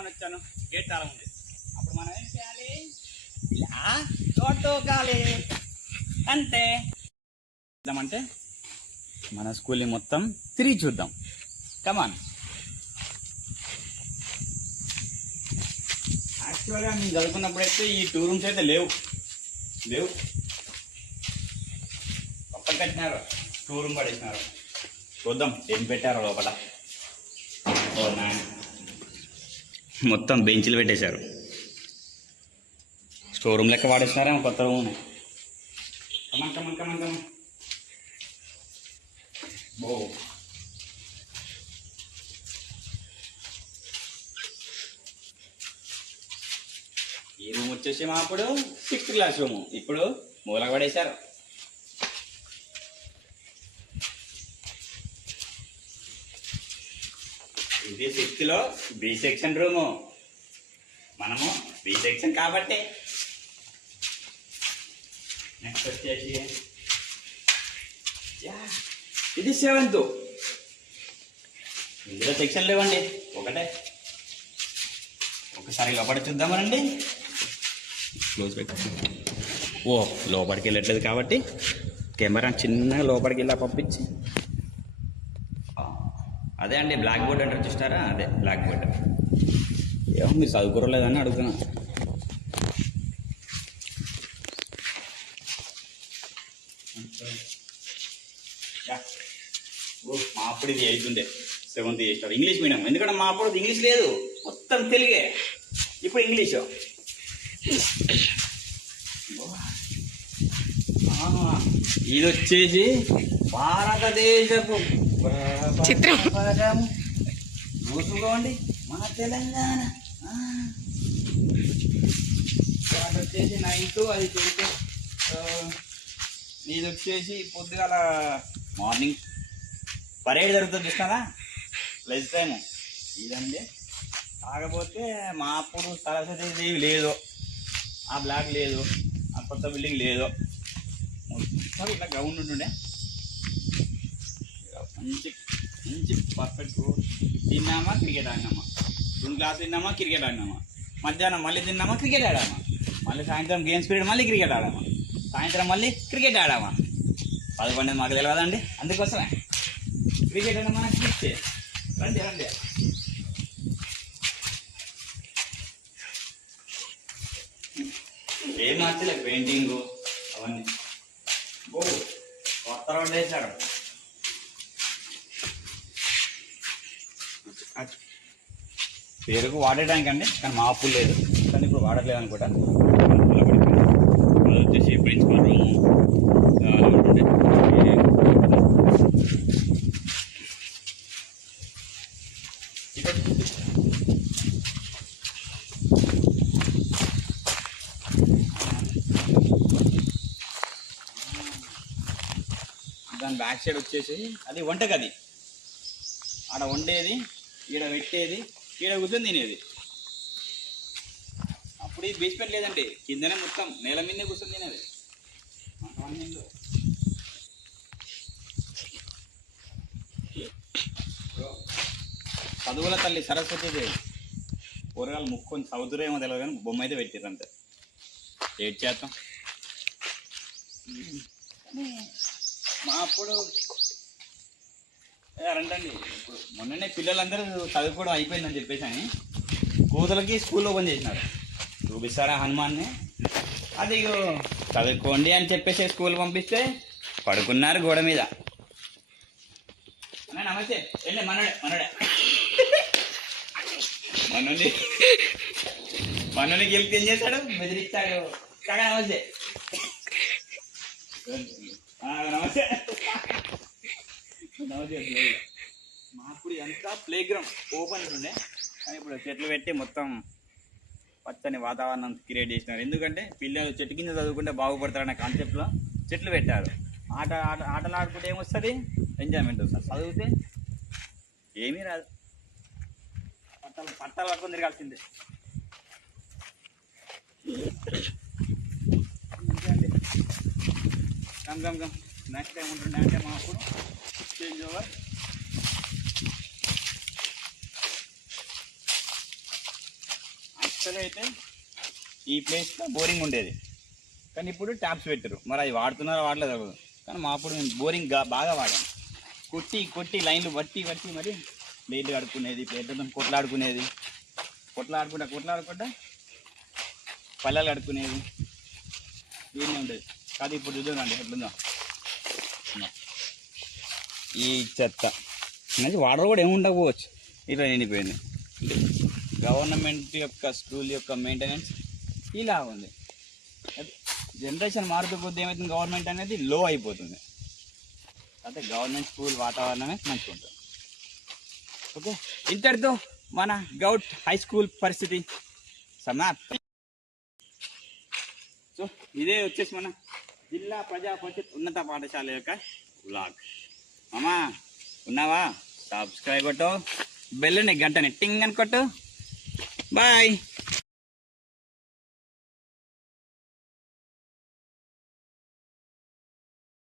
చూద్దామని వచ్చాను. గేట్ చాలా ఉంది. అప్పుడు మనం ఏం చేయాలి? ఇలా తోగాలి అంటే చూద్దామంటే మన స్కూల్ని మొత్తం తిరిగి చూద్దాం. కమాన్. యాక్చువల్గా మేము చదువుకున్నప్పుడైతే ఈ 2 రూమ్స్ అయితే లేవు. ఒక్కటి కట్టినారు, 2 రూమ్ పడేసినారు. చూద్దాం ఏం పెట్టారో లోపల. మొత్తం బెంచ్లు పెట్టేశారు. స్టోర్ రూమ్ లెక్క వాడేసినారేమో కొత్త రూమ్. కమన్. ఓ ఈ రూమ్ వచ్చేసి మా అప్పుడు 6th క్లాస్ రూము. ఇప్పుడు మూలక పడేశారు. ఇది 6th లో బి సెక్షన్ రూము. మనము బి సెక్షన్ కాబట్టి. నెక్స్ట్ వచ్చేసి ఇది 7th. ఇందులో సెక్షన్ లేవండి, ఒకటే. ఒకసారి లోపల చూద్దామనండి. క్లోజ్ పెట్టి. ఓ లోపలికి వెళ్ళట్లేదు కాబట్టి కెమెరా చిన్నగా లోపలికి వెళ్ళా పంపించి. అదే అండి బ్లాక్ బోర్డ్ అంటారు చూస్తారా, అదే బ్లాక్ బోర్డ్. ఏమో మీరు చదువుకోలేదని అడుగుతున్నా. మా అప్పుడు ఇది 8th ఉండే, 7th చేస్తారు ఇంగ్లీష్ మీడియం. ఎందుకంటే మా అప్పుడు ఇంగ్లీష్ లేదు, మొత్తం తెలుగే. ఇప్పుడు ఇంగ్లీషు. ఇది వచ్చేసి భారతదేశపు చిత్రం చూసుకోండి, మన తెలంగాణ. అది వచ్చేసి 9th, అది 10th. ఇది వచ్చేసి పొద్దుగాల మార్నింగ్ పరేడ్ జరుగుతుంది చూస్తారా, లంచ్ టైము. ఇదండి. కాకపోతే మా అప్పుడు సరస్వతి దేవి లేదు, ఆ బ్లాక్ లేదు, ఆ కొత్త బిల్డింగ్ లేదు. మొత్తం ఇట్లా గ్రౌండ్ ఉంటుండే. మంచి పర్ఫెక్ట్. తిన్నామా క్రికెట్ ఆడినామా, 2 క్లాసులు తిన్నామా క్రికెట్ ఆడినామా, మధ్యాహ్నం మళ్ళీ తిన్నామా క్రికెట్ ఆడామా, మళ్ళీ సాయంత్రం గేమ్స్ పీరియడ్ మళ్ళీ క్రికెట్ ఆడామా, సాయంత్రం మళ్ళీ క్రికెట్ ఆడామా. 11 మాకు తెలియదండి, అందుకోసమే క్రికెట్ అంటే మనకి ఇచ్చే. రండి. ఏం మార్చలే, పెయింటింగు అవన్నీ. కొత్త రోడ్డు వేశారు. పేరుకు వాడేటానికి అండి, కానీ మా అప్పులు లేదు, కానీ ఇప్పుడు వాడట్లేదు అనుకుంటా. అది వచ్చేసి ప్రిన్సిపల్ రూము ఉంటుండే. దాని బ్యాక్ సైడ్ వచ్చేసి అది వంటగది. ఆడ వండేది, ఈడ పెట్టేది, ఈడ కూర్చొని తినేది. అప్పుడు ఇది బేస్మెంట్ లేదండి, కిందనే మొత్తం నేల మీదనే కూర్చొని తినేది. చదువుల తల్లి సరస్వతి దేవి. కూరగాయలు ముక్కొని చదువుతురేమో తెలియదు కానీ బొమ్మ అయితే పెట్టారు అంతే. ఏడ్ చేద్దాం. మా అప్పుడు రండి. ఇప్పుడు మొన్ననే పిల్లలందరూ చదువుకోవడం అయిపోయిందని చెప్పేసి అని కూతులకి స్కూల్ ఓపెన్ చేసినారు. చూపిస్తారా హనుమాన్ని? అది చదువుకోండి అని చెప్పేసి స్కూల్ పంపిస్తే పడుకున్నారు గోడ మీద. అన్న నమస్తే. వెళ్ళే మనోడే మనోని గెలిపి ఏం చేశాడు, బెదిరిస్తాడు. కాగా నమస్తే. నమస్తే. మా అప్పుడు ఎంత ప్లే గ్రౌండ్ ఓపెన్ ఉండే, కానీ ఇప్పుడు చెట్లు పెట్టి మొత్తం పచ్చని వాతావరణం క్రియేట్ చేసినారు. ఎందుకంటే పిల్లలు చెట్టు కింద చదువుకుంటే బాగుపడతారనే కాన్సెప్ట్లో చెట్లు పెట్టారు. ఆటలు ఆడుకుంటే ఏమొస్తుంది, ఎంజాయ్మెంట్ వస్తుంది. చదివితే ఏమీ రాదు, పట్టాలు పట్టుకొని తిరగాల్సిందే. కమ్ నెక్స్ట్ టైం ఉంటుండే అంటే మా అప్పుడు చేంజ్ ఓవర్. కొత్తగా అయితే ఈ ప్లేస్లో బోరింగ్ ఉండేది, కానీ ఇప్పుడు ట్యాప్స్ పెట్టారు. మరి అది వాడుతున్నారో వాడలేదు, కానీ మా అప్పుడు మేము బోరింగ్ బాగా వాడాము. కొట్టి కొట్టి లైన్లు బట్టి బట్టి మరి ప్లేట్లు కడుక్కునేది, ప్లేట్లతో కొట్లాడుకునేది, కొట్లాడుకుంటా పల్లెలు కడుక్కునేది ఇవన్నీ ఉండేది. కాదు ఇప్పుడు చూద్దామండి ఎట్లుందో ఈ చెత్త అనేది. వాటర్ కూడా ఏముండకపోవచ్చు, ఇట్లా నిండిపోయింది. గవర్నమెంట్ యొక్క స్కూల్ యొక్క మెయింటెనెన్స్ ఇలా ఉంది. జనరేషన్ మారుతూ కొద్ది ఏమవుతుంది, గవర్నమెంట్ అనేది లో అయిపోతుంది. అంటే గవర్నమెంట్ స్కూల్ వాతావరణమే మంచిగా ఉంటుంది. ఓకే, ఇంతటితో మన గౌట్ హై స్కూల్ పరిస్థితి సమాప్తం. సో ఇదే వచ్చేసి మన జిల్లా ప్రజా పరిషత్ ఉన్నత పాఠశాల యొక్క వ్లాగ్. మామా ఉన్నావా? సబ్స్క్రైబ్ కొట్టు, బెల్లుని గంటని టింగ్ అని కొట్టు. బాయ్.